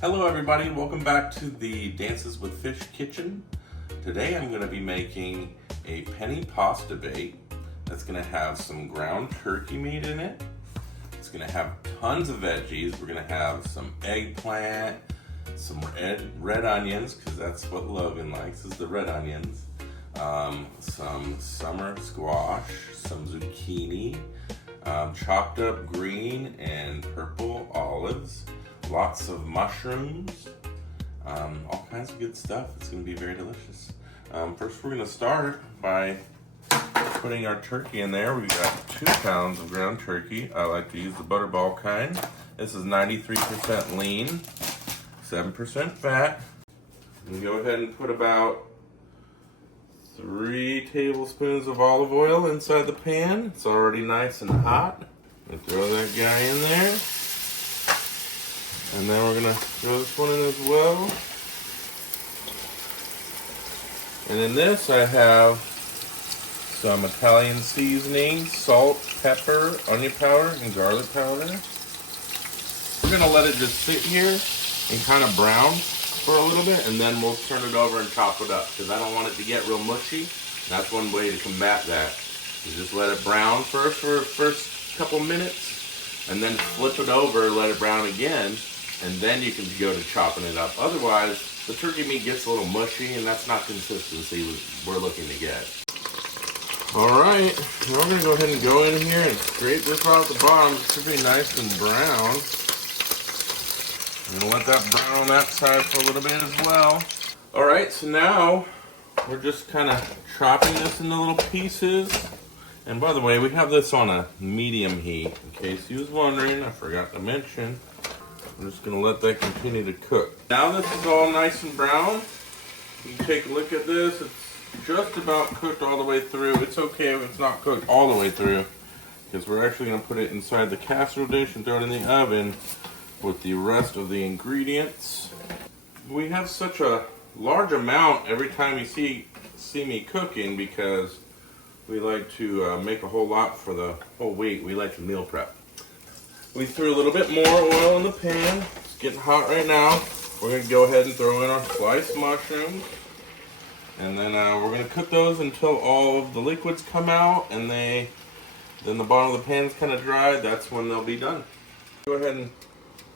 Hello everybody, welcome back to the Dances with Fish kitchen. Today I'm going to be making a penne pasta bake that's going to have some ground turkey meat in it. It's going to have tons of veggies. We're going to have some eggplant, some red onions, because that's what Logan likes, is the red onions. Some summer squash, some zucchini, chopped up green and purple olives, lots of mushrooms, all kinds of good stuff. It's going to be very delicious. First we're going to start by putting our turkey in there. We've got 2 pounds of ground turkey. I like to use the butterball kind. This is 93% lean, 7% fat. And go ahead and put about 3 tablespoons of olive oil inside the pan. It's already nice and hot. And throw that guy in there. And then we're gonna throw this one in as well. And in this I have some Italian seasoning, salt, pepper, onion powder, and garlic powder. We're gonna let it just sit here and kind of brown for a little bit, and then we'll turn it over and chop it up, because I don't want it to get real mushy. That's one way to combat that. You just let it brown first for the first couple minutes, and then flip it over, let it brown again, and then you can go to chopping it up. Otherwise, the turkey meat gets a little mushy, and that's not consistency we're looking to get. Alright, now we're going to go ahead and go in here and scrape this off the bottom. It should be nice and brown. I'm going to let that brown on that side for a little bit as well. Alright, so now we're just kind of chopping this into little pieces. And by the way, we have this on a medium heat. In case you was wondering, I forgot to mention. I'm just going to let that continue to cook. Now this is all nice and brown. You can take a look at this. It's just about cooked all the way through. It's okay if it's not cooked all the way through, because we're actually going to put it inside the casserole dish and throw it in the oven with the rest of the ingredients. We have such a large amount every time you see me cooking, because we like to make a whole lot for the whole week. We like to meal prep. We threw a little bit more oil in the pan. It's getting hot right now. We're going to go ahead and throw in our sliced mushrooms. And then we're going to cook those until all of the liquids come out, and then the bottom of the pan's kind of dry. That's when they'll be done. Go ahead and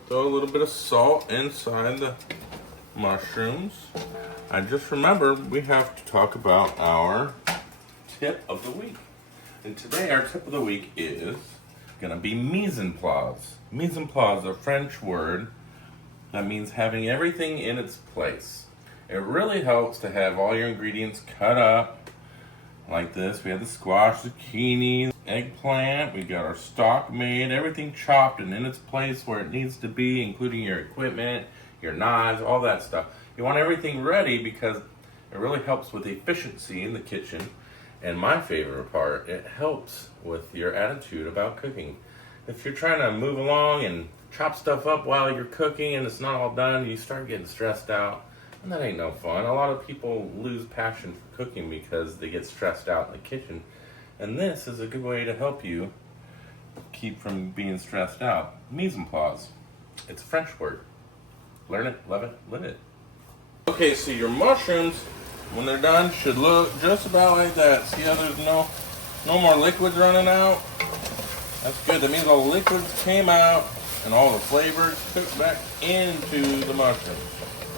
throw a little bit of salt inside the mushrooms. I just remembered we have to talk about our tip of the week. And today our tip of the week is going to be mise en place. Mise en place is a French word that means having everything in its place. It really helps to have all your ingredients cut up like this. We have the squash, zucchini, eggplant. We got our stock made, everything chopped and in its place where it needs to be, including your equipment, your knives, all that stuff. You want everything ready because it really helps with efficiency in the kitchen. And my favorite part, it helps with your attitude about cooking. If you're trying to move along and chop stuff up while you're cooking and it's not all done, you start getting stressed out. And that ain't no fun. A lot of people lose passion for cooking because they get stressed out in the kitchen. And this is a good way to help you keep from being stressed out. Mise en place. It's a French word. Learn it, love it, live it. Okay, so your mushrooms, when they're done, should look just about like that. See how there's no more liquids running out? That's good. That means all the liquids came out and all the flavors took back into the mushrooms.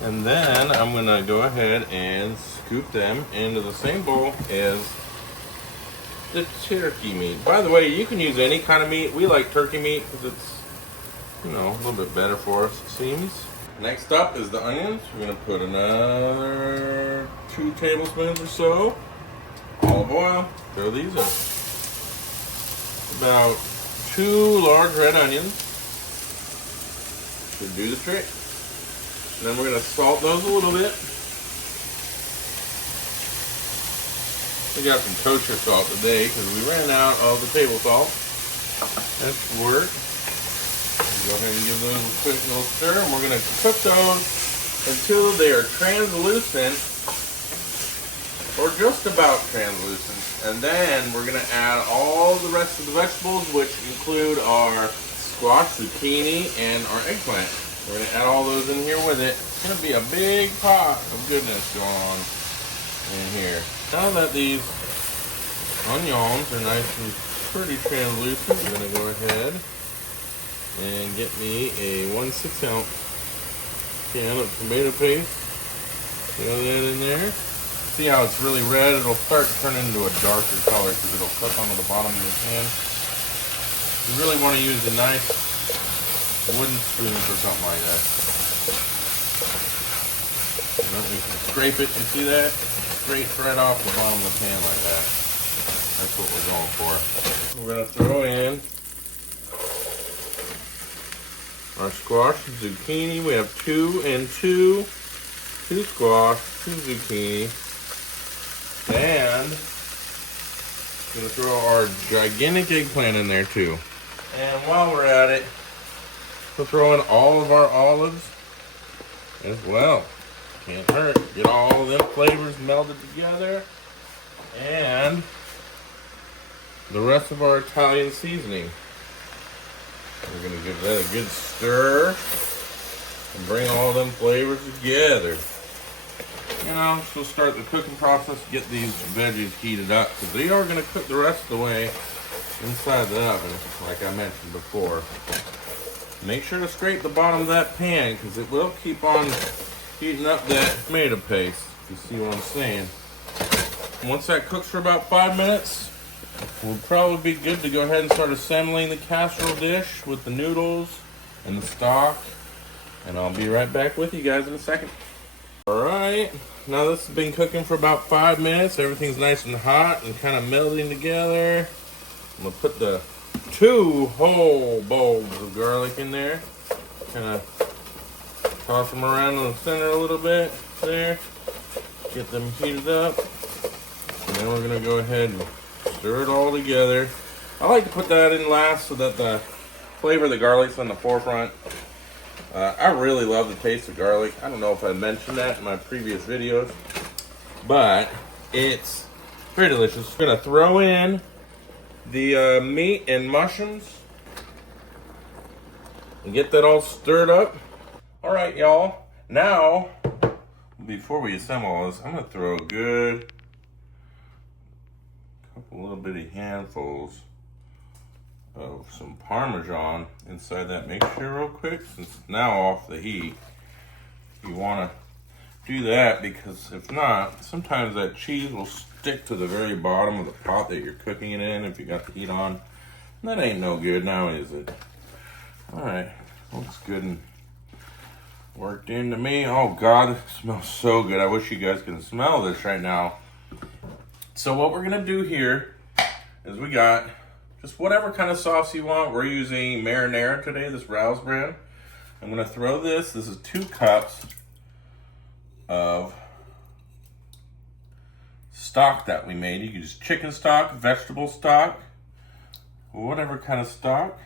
And then I'm going to go ahead and scoop them into the same bowl as the turkey meat. By the way, you can use any kind of meat. We like turkey meat because it's, a little bit better for us, it seems. Next up is the onions. We're going to put another 2 tablespoons or so. Olive oil. Throw these in. About 2 large red onions. Should do the trick. And then we're going to salt those a little bit. We got some kosher salt today because we ran out of the table salt. That should work. Go ahead and give those a quick little stir, and we're going to cook those until they are translucent, or just about translucent. And then we're going to add all the rest of the vegetables, which include our squash, zucchini, and our eggplant. We're gonna add all those in here with it. It's gonna be a big pot of goodness going on in here. Now that these onions are nice and pretty translucent, I'm gonna go ahead and get me a 1/6 ounce can of tomato paste. Throw that in there. See how it's really red? It'll start to turn into a darker color because it'll cook onto the bottom of the pan. You really want to use a nice wooden spoon or something like that. And then we can scrape it. You see that? Straight right off the bottom of the pan like that. That's what we're going for. We're going to throw in our squash and zucchini. We have 2 and 2. 2 squash, 2 zucchini. And I'm going to throw our gigantic eggplant in there too. And while we're at it, we'll throw in all of our olives as well. Can't hurt. Get all of them flavors melded together. And the rest of our Italian seasoning. We're going to give that a good stir and bring all them flavors together. You know, so we'll start the cooking process, get these veggies heated up, because they are going to cook the rest of the way inside the oven, like I mentioned before. Make sure to scrape the bottom of that pan, because it will keep on heating up that tomato paste, if you see what I'm saying. Once that cooks for about 5 minutes, we'll probably be good to go ahead and start assembling the casserole dish with the noodles and the stock. And I'll be right back with you guys in a second. Alright, now this has been cooking for about 5 minutes. Everything's nice and hot and kind of melding together. I'm going to put the 2 whole bowls of garlic in there. Kind of toss them around in the center a little bit there. Get them heated up. And then we're going to go ahead and stir it all together. I like to put that in last so that the flavor of the garlic's on the forefront. I really love the taste of garlic. I don't know if I mentioned that in my previous videos, but it's very delicious. We're going to throw in the meat and mushrooms and get that all stirred up. All right, y'all. Now, before we assemble all this, I'm going to throw a good couple little bitty handfuls of some Parmesan inside that mixture real quick, since it's now off the heat. You want to do that because if not, sometimes that cheese will stick to the very bottom of the pot that you're cooking it in if you got the heat on. That ain't no good now, is it? Alright, looks good and worked into me. Oh God, it smells so good. I wish you guys could smell this right now. So what we're gonna do here is we got just whatever kind of sauce you want. We're using marinara today, this Rouse brand. I'm gonna throw this. This is 2 cups of stock that we made. You can use chicken stock, vegetable stock, whatever kind of stock.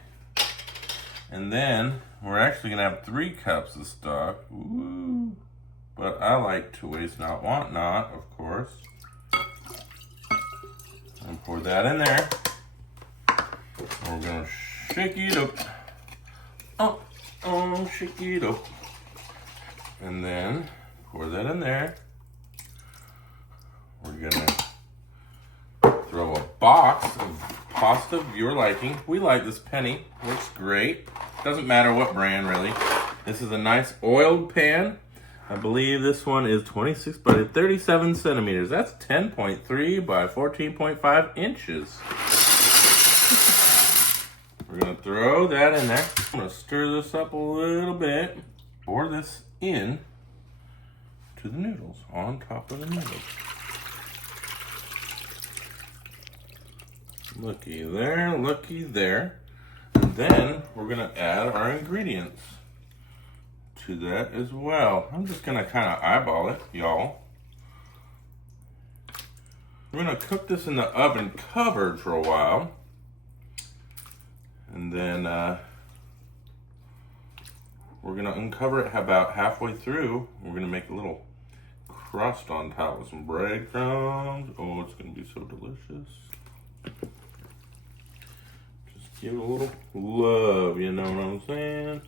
And then we're actually gonna have 3 cups of stock. Ooh. But I like to waste not, want not, of course. And pour that in there. We're gonna shake it up. Shake it up. And then pour that in there. We're gonna throw a box of pasta of your liking. We like this Penne, works great. Doesn't matter what brand really. This is a nice oiled pan. I believe this one is 26 by 37 centimeters. That's 10.3 by 14.5 inches. We're gonna throw that in there. I'm gonna stir this up a little bit. Pour this in to the noodles, on top of the noodles. Looky there, looky there. And then we're gonna add our ingredients to that as well. I'm just gonna kind of eyeball it, y'all. We're gonna cook this in the oven covered for a while. And then we're gonna uncover it about halfway through. We're gonna make a little crust on top with some breadcrumbs. Oh, it's gonna be so delicious. Just give it a little love, you know what I'm saying?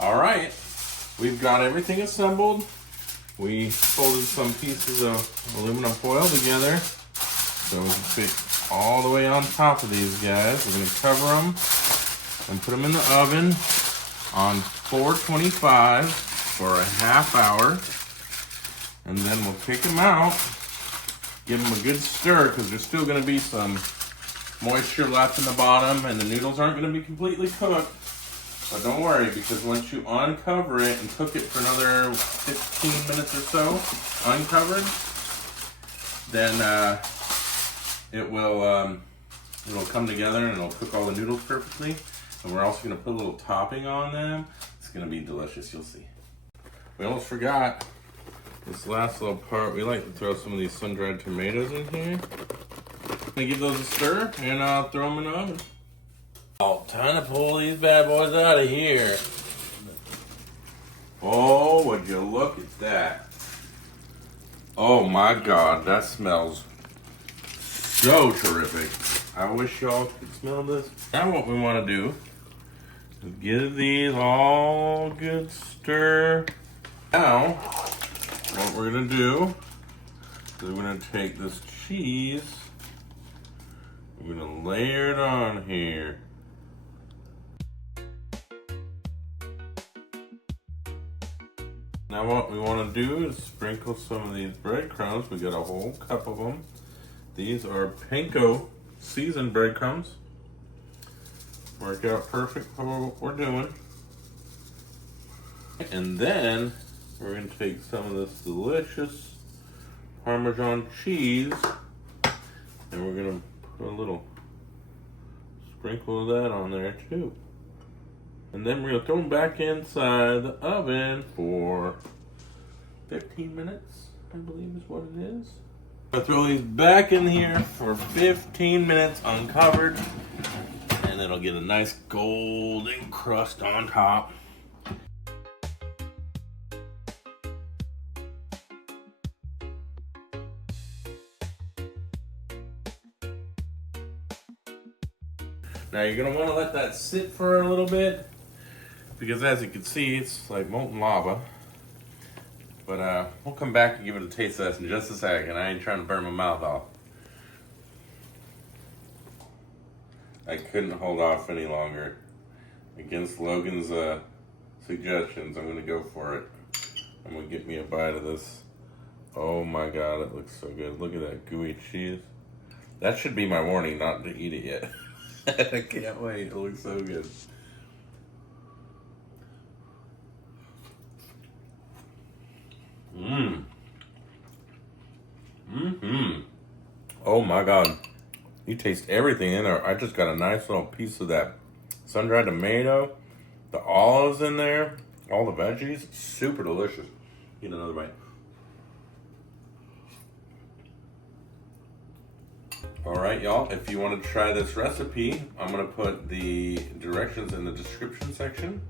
All right, we've got everything assembled. We folded some pieces of aluminum foil together so we can fit all the way on top of these guys. We're gonna cover them and put them in the oven on 425 for a half hour. And then we'll take them out, give them a good stir because there's still gonna be some moisture left in the bottom and the noodles aren't gonna be completely cooked. But don't worry, because once you uncover it and cook it for another 15 minutes or so, uncovered, then it'll come together and it'll cook all the noodles perfectly. And we're also gonna put a little topping on them. It's gonna be delicious, you'll see. We almost forgot this last little part. We like to throw some of these sun-dried tomatoes in here. I'm gonna give those a stir and throw them in the oven. Oh, time to pull these bad boys out of here. Oh, would you look at that? Oh my God, that smells so terrific. I wish y'all could smell this. Now what we want to do is give these all good stir. Now, what we're gonna do is we're gonna take this cheese, we're gonna layer it on here. Now what we want to do is sprinkle some of these breadcrumbs. We got a whole cup of them. These are Panko seasoned breadcrumbs. Work out perfect for what we're doing. And then we're going to take some of this delicious Parmesan cheese and we're going to put a little sprinkle of that on there too. And then we're going to throw them back inside the oven for 15 minutes, I believe is what it is. I'm going to throw these back in here for 15 minutes uncovered, and it'll get a nice golden crust on top. Now you're going to want to let that sit for a little bit, because as you can see, it's like molten lava. But we'll come back and give it a taste test in just a second. I ain't trying to burn my mouth off. I couldn't hold off any longer. Against Logan's suggestions, I'm gonna go for it. I'm gonna get me a bite of this. Oh my God, it looks so good. Look at that gooey cheese. That should be my warning not to eat it yet. I can't wait, it looks so good. Oh my God. You taste everything in there. I just got a nice little piece of that sun-dried tomato, the olives in there, all the veggies. Super delicious. Get another bite. All right, y'all, if you want to try this recipe, I'm going to put the directions in the description section.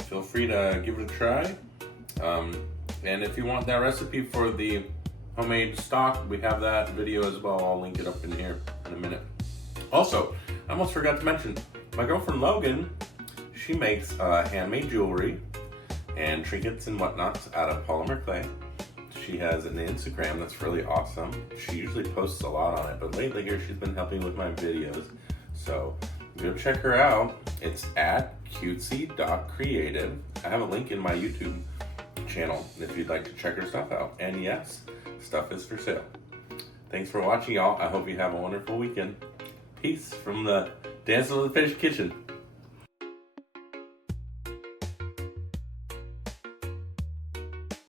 Feel free to give it a try. And if you want that recipe for the homemade stock, we have that video as well. I'll link it up in here in a minute. Also, I almost forgot to mention, my girlfriend Logan, she makes handmade jewelry and trinkets and whatnots out of polymer clay. She has an Instagram that's really awesome. She usually posts a lot on it, but lately here she's been helping with my videos. So go check her out. It's at cutesy.creative. I have a link in my YouTube channel if you'd like to check her stuff out. And yes, stuff is for sale. Thanks for watching, y'all. I hope you have a wonderful weekend. Peace from the Dance of the Fish kitchen.